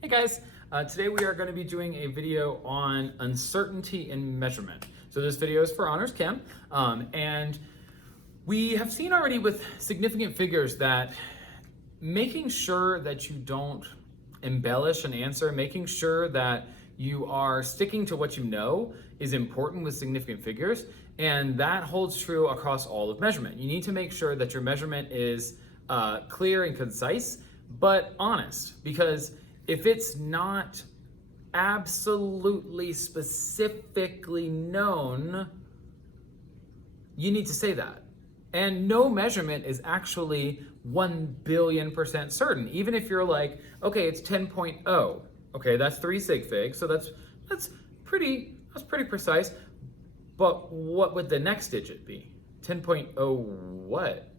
Hey guys, today we are going to be doing a video on uncertainty in measurement. So this video is for Honors Chem, and we have seen already with significant figures that making sure that you don't embellish an answer, making sure that you are sticking to what you know is important with significant figures, and that holds true across all of measurement. You need to make sure that your measurement is clear and concise, but honest, because if it's not absolutely specifically known, you need to say that. And no measurement is actually 1 billion% certain. Even if you're like, okay, it's 10.0. Okay, that's 3 sig figs, so that's pretty precise. But what would the next digit be? 10.0 what?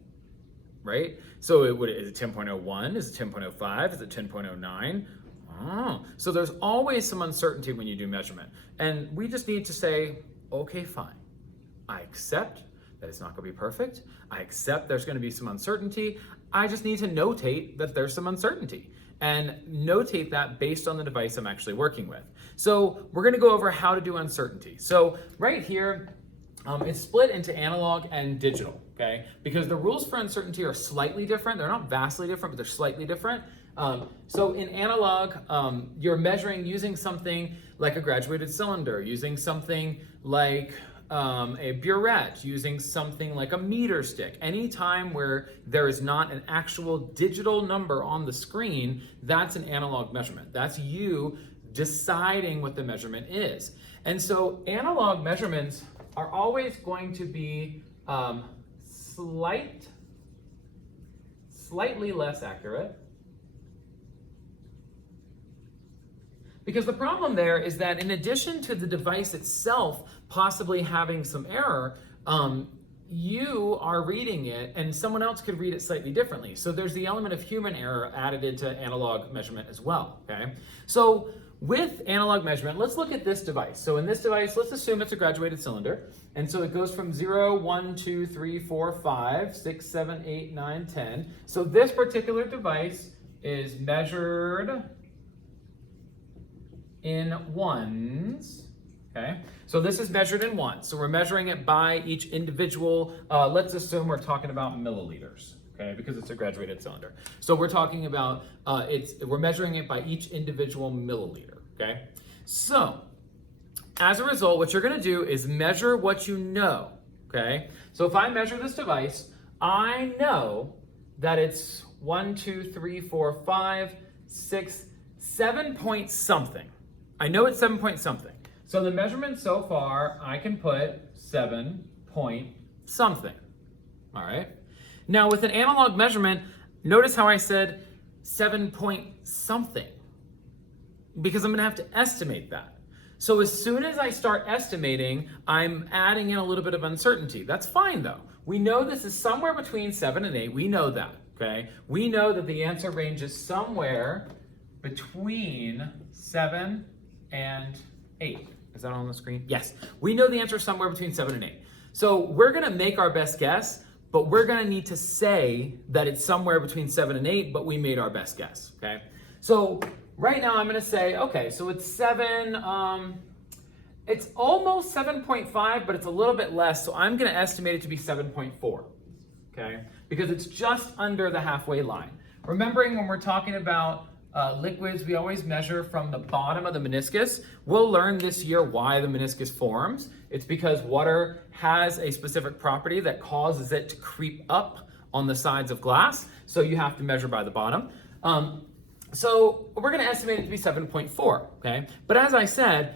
Right? So is it 10.01? Is it 10.05? Is it 10.09? Oh, so there's always some uncertainty when you do measurement. And we just need to say, okay, fine. I accept that it's not going to be perfect. I accept there's going to be some uncertainty. I just need to notate that there's some uncertainty and notate that based on the device I'm actually working with. So we're going to go over how to do uncertainty. So right here, it's split into analog and digital, okay? Because the rules for uncertainty are slightly different. They're not vastly different, but they're slightly different. So in analog, you're measuring using something like a graduated cylinder, using something like a burette, using something like a meter stick. Anytime where there is not an actual digital number on the screen, that's an analog measurement. That's you deciding what the measurement is. And so analog measurements are always going to be slightly less accurate. Because the problem there is that in addition to the device itself possibly having some error, you are reading it and someone else could read it slightly differently. So there's the element of human error added into analog measurement as well, okay? So with analog measurement, let's look at this device. So in this device, let's assume it's a graduated cylinder. And so it goes from 0, 1, 2, 3, 4, 5, 6, 7, 8, 9, 10. So this particular device is measured in ones, okay? So this is measured in ones. So we're measuring it by each individual, let's assume we're talking about milliliters, okay? Because it's a graduated cylinder. So we're talking about, we're measuring it by each individual milliliter, okay? So as a result, what you're gonna do is measure what you know, okay? So if I measure this device, I know that it's 1, 2, 3, 4, 5, 6, 7 point something. I know it's 7 point something. So the measurement so far, I can put 7 point something, all right? Now with an analog measurement, notice how I said 7 point something, because I'm gonna have to estimate that. So as soon as I start estimating, I'm adding in a little bit of uncertainty. That's fine though. We know this is somewhere between 7 and 8, we know that, okay? We know that the answer range is somewhere between 7 and 8. Is that on the screen? Yes. We know the answer is somewhere between 7 and 8. So we're gonna make our best guess, but we're gonna need to say that it's somewhere between 7 and 8, but we made our best guess, okay? So right now I'm gonna say, okay, so it's 7, it's almost 7.5, but it's a little bit less, so I'm gonna estimate it to be 7.4, okay? Because it's just under the halfway line. Remembering when we're talking about liquids, we always measure from the bottom of the meniscus. We'll learn this year why the meniscus forms. It's because water has a specific property that causes it to creep up on the sides of glass. So you have to measure by the bottom. So we're gonna estimate it to be 7.4, okay? But as I said,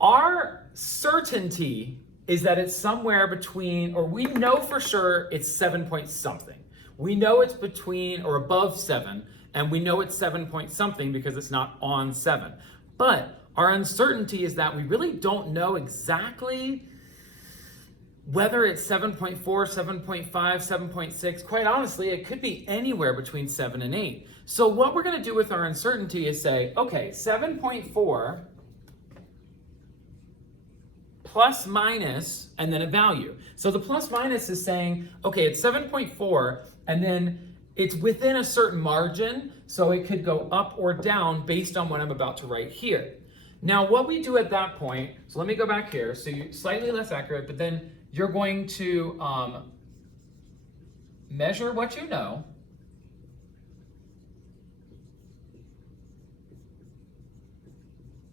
our certainty is that it's somewhere between, or we know for sure it's 7 point something. We know it's between or above 7, and we know it's 7 point something because it's not on 7. But our uncertainty is that we really don't know exactly whether it's 7.4, 7.5, 7.6. Quite honestly, it could be anywhere between 7 and 8. So what we're gonna do with our uncertainty is say, okay, 7.4 plus minus, and then a value. So the plus minus is saying, okay, it's 7.4, and then it's within a certain margin, so it could go up or down based on what I'm about to write here. Now, what we do at that point, so let me go back here. So you're slightly less accurate, but then you're going to measure what you know.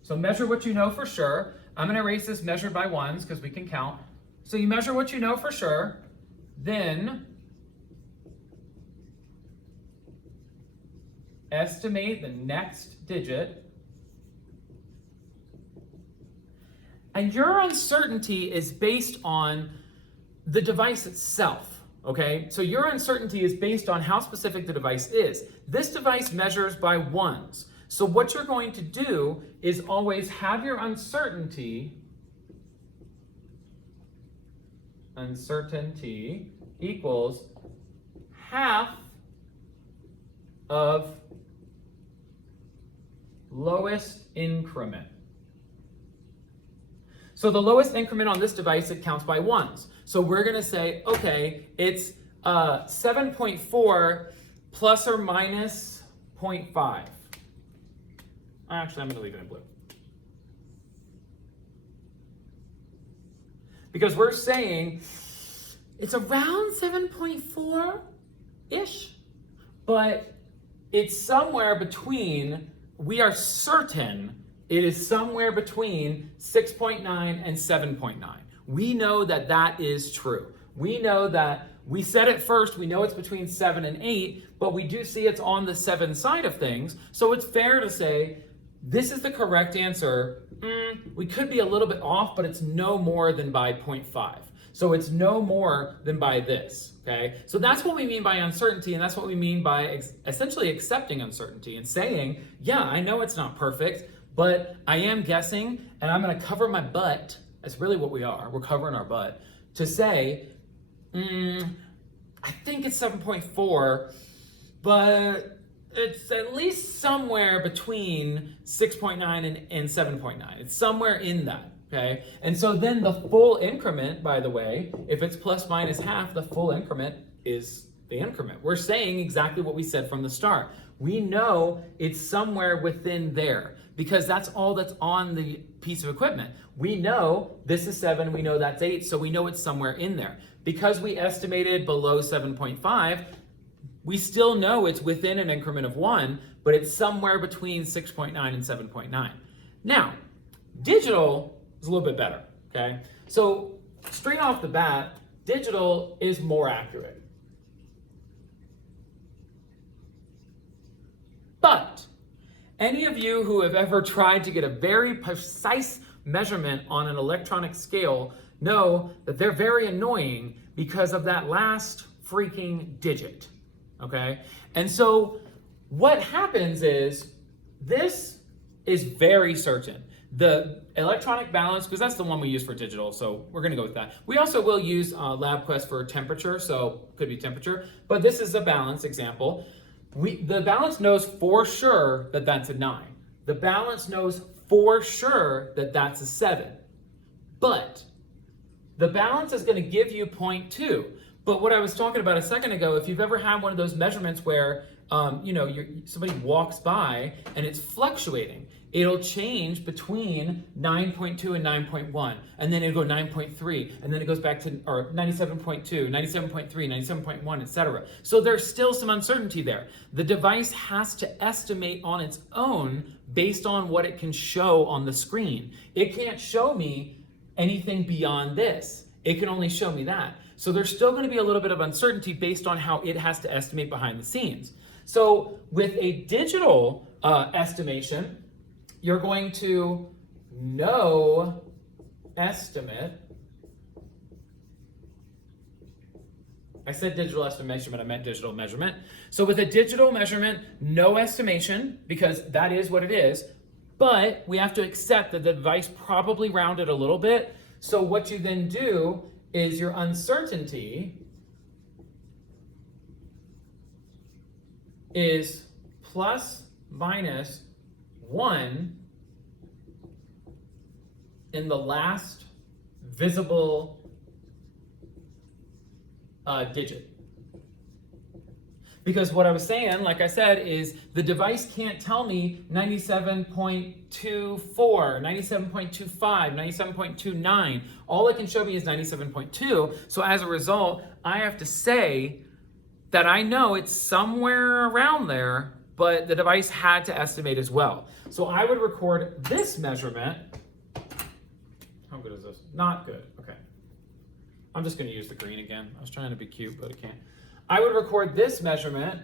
So measure what you know for sure. I'm going to erase this measure by ones because we can count. So you measure what you know for sure, then estimate the next digit. And your uncertainty is based on the device itself, okay? So your uncertainty is based on how specific the device is. This device measures by ones. So what you're going to do is always have your uncertainty equals half of lowest increment. So the lowest increment on this device, it counts by ones. So we're going to say, okay, it's 7.4 plus or minus 0.5. Actually, I'm going to leave it in blue. Because we're saying it's around 7.4-ish, but it's somewhere between, we are certain it is somewhere between 6.9 and 7.9. We know that that is true. We know that we said it first, we know it's between 7 and 8, but we do see it's on the 7 side of things. So it's fair to say, this is the correct answer. We could be a little bit off, but it's no more than by 0.5. So it's no more than by this, okay? So that's what we mean by uncertainty, and that's what we mean by essentially accepting uncertainty and saying, yeah, I know it's not perfect, but I am guessing, and I'm gonna cover my butt. That's really what we are. We're covering our butt to say, I think it's 7.4, but it's at least somewhere between 6.9 and 7.9. It's somewhere in that, okay? And so then the full increment, by the way, if it's plus minus half, the full increment is the increment. We're saying exactly what we said from the start. We know it's somewhere within there because that's all that's on the piece of equipment. We know this is 7, we know that's 8, so we know it's somewhere in there. Because we estimated below 7.5, we still know it's within an increment of 1, but it's somewhere between 6.9 and 7.9. Now, digital is a little bit better, okay? So straight off the bat, digital is more accurate. But any of you who have ever tried to get a very precise measurement on an electronic scale know that they're very annoying because of that last freaking digit, okay? And so what happens is this is very certain. The electronic balance, because that's the one we use for digital, so we're gonna go with that. We also will use LabQuest for temperature, so could be temperature, but this is a balance example. The balance knows for sure that that's a 9. The balance knows for sure that that's a 7. But the balance is going to give you 0.2. But what I was talking about a second ago, if you've ever had one of those measurements where somebody walks by and it's fluctuating, it'll change between 9.2 and 9.1, and then it'll go 9.3, and then it goes back to 97.2, 97.3, 97.1, etc. So there's still some uncertainty there. The device has to estimate on its own based on what it can show on the screen. It can't show me anything beyond this. It can only show me that. So there's still going to be a little bit of uncertainty based on how it has to estimate behind the scenes. So with a digital estimation, you're going to no estimate. I said digital estimation, but I meant digital measurement. So with a digital measurement, no estimation, because that is what it is, but we have to accept that the device probably rounded a little bit. So what you then do is your uncertainty is plus minus 1 in the last visible digit. Because what I was saying, like I said, is the device can't tell me 97.24, 97.25, 97.29. All it can show me is 97.2. So as a result, I have to say that I know it's somewhere around there, but the device had to estimate as well. So I would record this measurement. How good is this? Not good. Okay. I'm just going to use the green again. I was trying to be cute, but I can't. I would record this measurement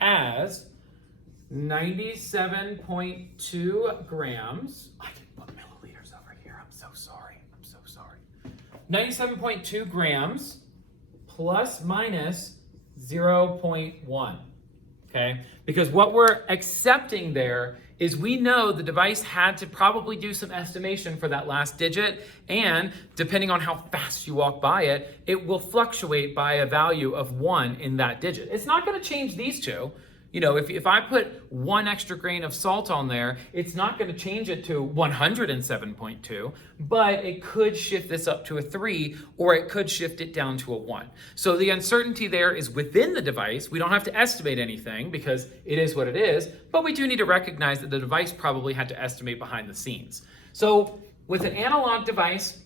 as 97.2 grams. I can put milliliters over here. I'm so sorry. 97.2 grams plus minus 0.1. Okay? Because what we're accepting there is we know the device had to probably do some estimation for that last digit, and depending on how fast you walk by it, it will fluctuate by a value of 1 in that digit. It's not going to change these two. You know, if I put 1 extra grain of salt on there, it's not going to change it to 107.2, but it could shift this up to a 3, or it could shift it down to a 1. So the uncertainty there is within the device. We don't have to estimate anything because it is what it is, but we do need to recognize that the device probably had to estimate behind the scenes. So with an analog device,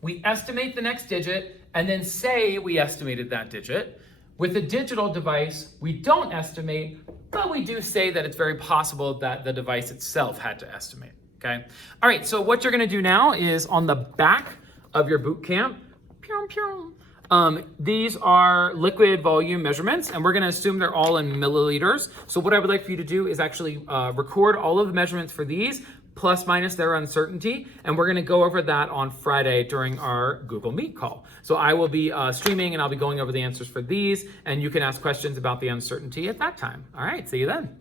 we estimate the next digit and then say we estimated that digit. With a digital device, we don't estimate, but we do say that it's very possible that the device itself had to estimate, okay? All right, so what you're gonna do now is on the back of your boot camp, these are liquid volume measurements, and we're gonna assume they're all in milliliters. So what I would like for you to do is actually record all of the measurements for these, plus minus their uncertainty, and we're gonna go over that on Friday during our Google Meet call. So I will be streaming and I'll be going over the answers for these, and you can ask questions about the uncertainty at that time. All right, see you then.